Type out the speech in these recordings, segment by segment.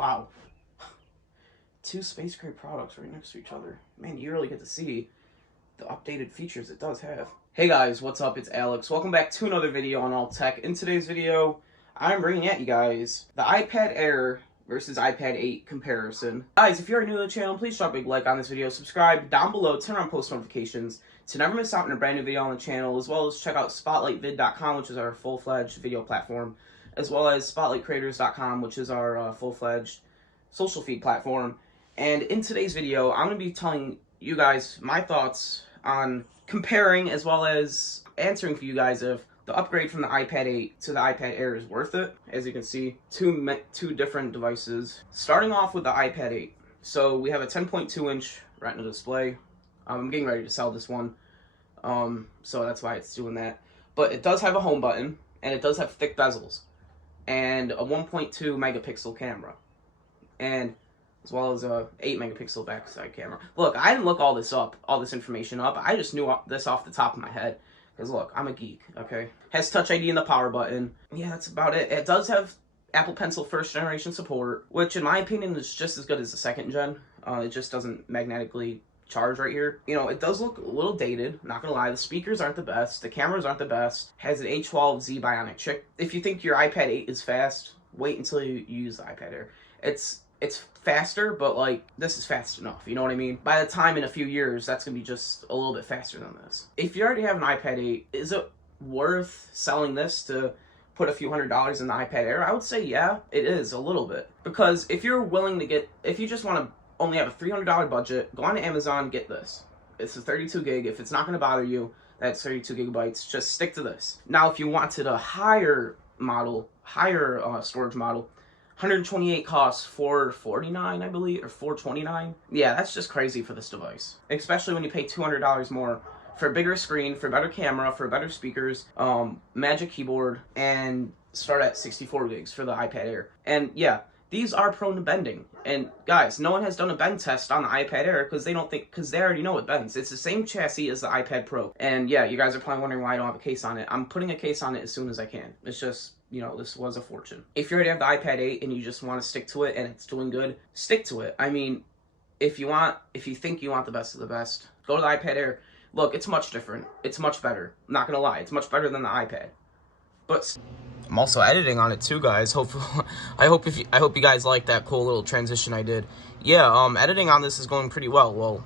Wow. Two space grade products right next to each other. Man, you really get to see the updated features it does have. Hey guys, what's up? It's Alex. Welcome back to another video on All Tech. In today's video, I'm bringing at you guys the iPad Air versus iPad 8 comparison. Guys, if you're new to the channel, please drop a big like on this video, subscribe down below, turn on post notifications to never miss out on a brand new video on the channel, as well as check out spotlightvid.com, which is our full-fledged video platform, as well as spotlightcreators.com, which is our full-fledged social feed platform. And in today's video, I'm going to be telling you guys my thoughts on comparing as well as answering for you guys if the upgrade from the iPad 8 to the iPad Air is worth it. As you can see, two different devices. Starting off with the iPad 8. So we have a 10.2-inch Retina display. I'm getting ready to sell this one, so that's why it's doing that. But it does have a home button, and it does have thick bezels, and a 1.2 megapixel camera, and as well as a 8 megapixel backside camera. Look, I didn't look all this information up. I just knew this off the top of my head. Because look, I'm a geek, okay? Has Touch ID in the power button. Yeah, that's about it. It does have Apple Pencil first generation support, which in my opinion is just as good as the second gen. It just doesn't magnetically charge right here. You know, it does look a little dated, not gonna lie. The speakers aren't the best. The cameras aren't the best. Has an A12Z Bionic chip. If you think your iPad 8 is fast, wait until you use the iPad Air. It's faster, but like, this is fast enough, you know what I mean? By the time in a few years, that's gonna be just a little bit faster than this. If you already have an iPad 8, is it worth selling this to put a few $100s in the iPad Air? I would say yeah, it is a little bit. Because if you're willing to if you just wanna only have a $300 budget, go on to Amazon, get this. It's a 32 gig, if it's not gonna bother you, that's 32 gigabytes, just stick to this. Now, if you wanted a higher storage model, 128 costs $449, I believe, or $429. Yeah, that's just crazy for this device. Especially when you pay $200 more for a bigger screen, for better camera, for better speakers, Magic Keyboard, and start at 64 gigs for the iPad Air. And yeah, these are prone to bending. And guys, no one has done a bend test on the iPad Air because they already know it bends. It's the same chassis as the iPad Pro. And yeah, you guys are probably wondering why I don't have a case on it. I'm putting a case on it as soon as I can. It's just, you know, this was a fortune. If you already have the iPad 8 and you just want to stick to it and it's doing good, stick to it. I mean, if you think you want the best of the best, go to the iPad Air. Look, it's much different. It's much better. I'm not gonna lie, it's much better than the iPad. But I'm also editing on it too, guys. I hope you guys like that cool little transition I did. Yeah, editing on this is going pretty well. Well,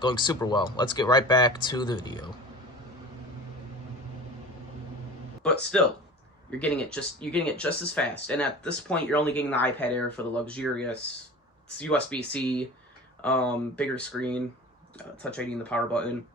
going super well. Let's get right back to the video. But still, you're getting it just as fast. And at this point, you're only getting the iPad Air for the luxurious USB-C, bigger screen, Touch ID in the power button.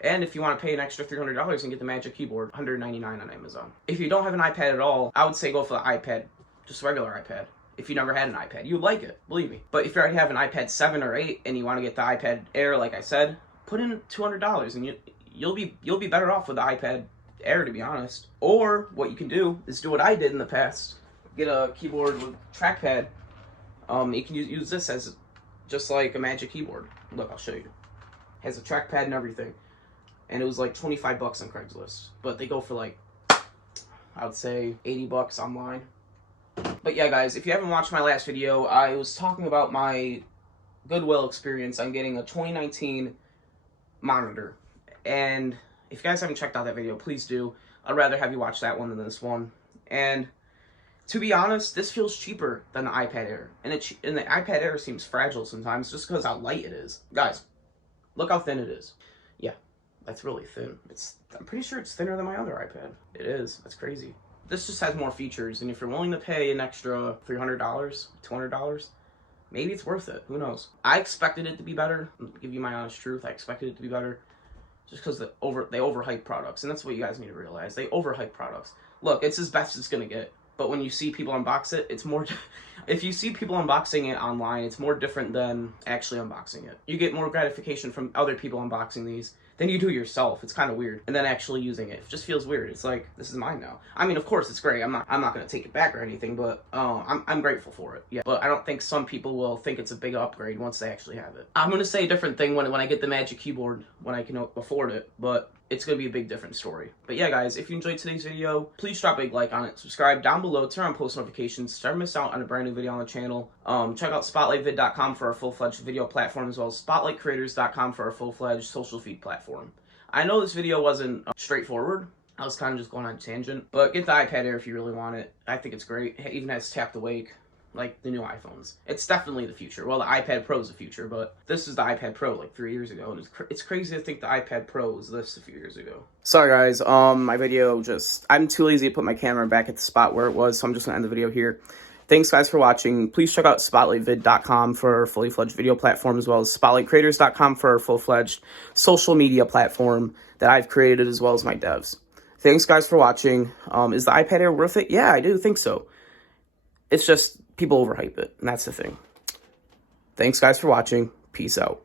And if you want to pay an extra $300 and get the Magic Keyboard, $199 on Amazon. If you don't have an iPad at all, I would say go for the iPad, just a regular iPad. If you never had an iPad, you'd like it, believe me. But if you already have an iPad 7 or 8 and you want to get the iPad Air, like I said, put in $200 and you'll be better off with the iPad Air, to be honest. Or what you can do is do what I did in the past. Get a keyboard with trackpad. You can use this as just like a Magic Keyboard. Look, I'll show you. Has a trackpad and everything. And it was like 25 bucks on Craigslist. But they go for like, I would say 80 bucks online. But yeah, guys, if you haven't watched my last video, I was talking about my Goodwill experience on getting a 2019 monitor. And if you guys haven't checked out that video, please do. I'd rather have you watch that one than this one. And to be honest, this feels cheaper than the iPad Air. And the iPad Air seems fragile sometimes just because how light it is. Guys, look how thin it is. Yeah, that's really thin. I'm pretty sure it's thinner than my other iPad. It is. That's crazy. This just has more features, and if you're willing to pay an extra $300, $200, maybe it's worth it. Who knows? I expected it to be better. I'll give you my honest truth. I expected it to be better. Just because they overhype products, and that's what you guys need to realize. They overhype products. Look, it's as best it's gonna get. But when you see people unbox it, it's more... If you see people unboxing it online, it's more different than actually unboxing it. You get more gratification from other people unboxing these than you do yourself. It's kind of weird. And then actually using it just feels weird. It's like, this is mine now. I mean, of course, it's great. I'm not going to take it back or anything, but I'm grateful for it. Yeah. But I don't think some people will think it's a big upgrade once they actually have it. I'm going to say a different thing when I get the Magic Keyboard, when I can afford it. But it's going to be a big different story. But yeah, guys, if you enjoyed today's video, please drop a big like on it, subscribe down below, turn on post notifications, so never miss out on a brand new video on the channel. Check out spotlightvid.com for our full-fledged video platform, as well as spotlightcreators.com for our full-fledged social feed platform. I know this video wasn't straightforward. I was kind of just going on a tangent, but get the iPad Air if you really want it. I think it's great. It even has tap to wake, like the new iPhones. It's definitely the future. Well, the iPad Pro is the future, but this is the iPad Pro like 3 years ago, and it's crazy to think the iPad Pro was this a few years ago. Sorry guys, my video I'm too lazy to put my camera back at the spot where it was, so I'm just gonna end the video here. Thanks guys for watching. Please check out spotlightvid.com for our fully fledged video platform, as well as spotlightcreators.com for our full-fledged social media platform that I've created, as well as my devs. Thanks guys for watching. Is the iPad Air worth it? Yeah, I do think so. It's just people overhype it, and that's the thing. Thanks guys for watching. Peace out.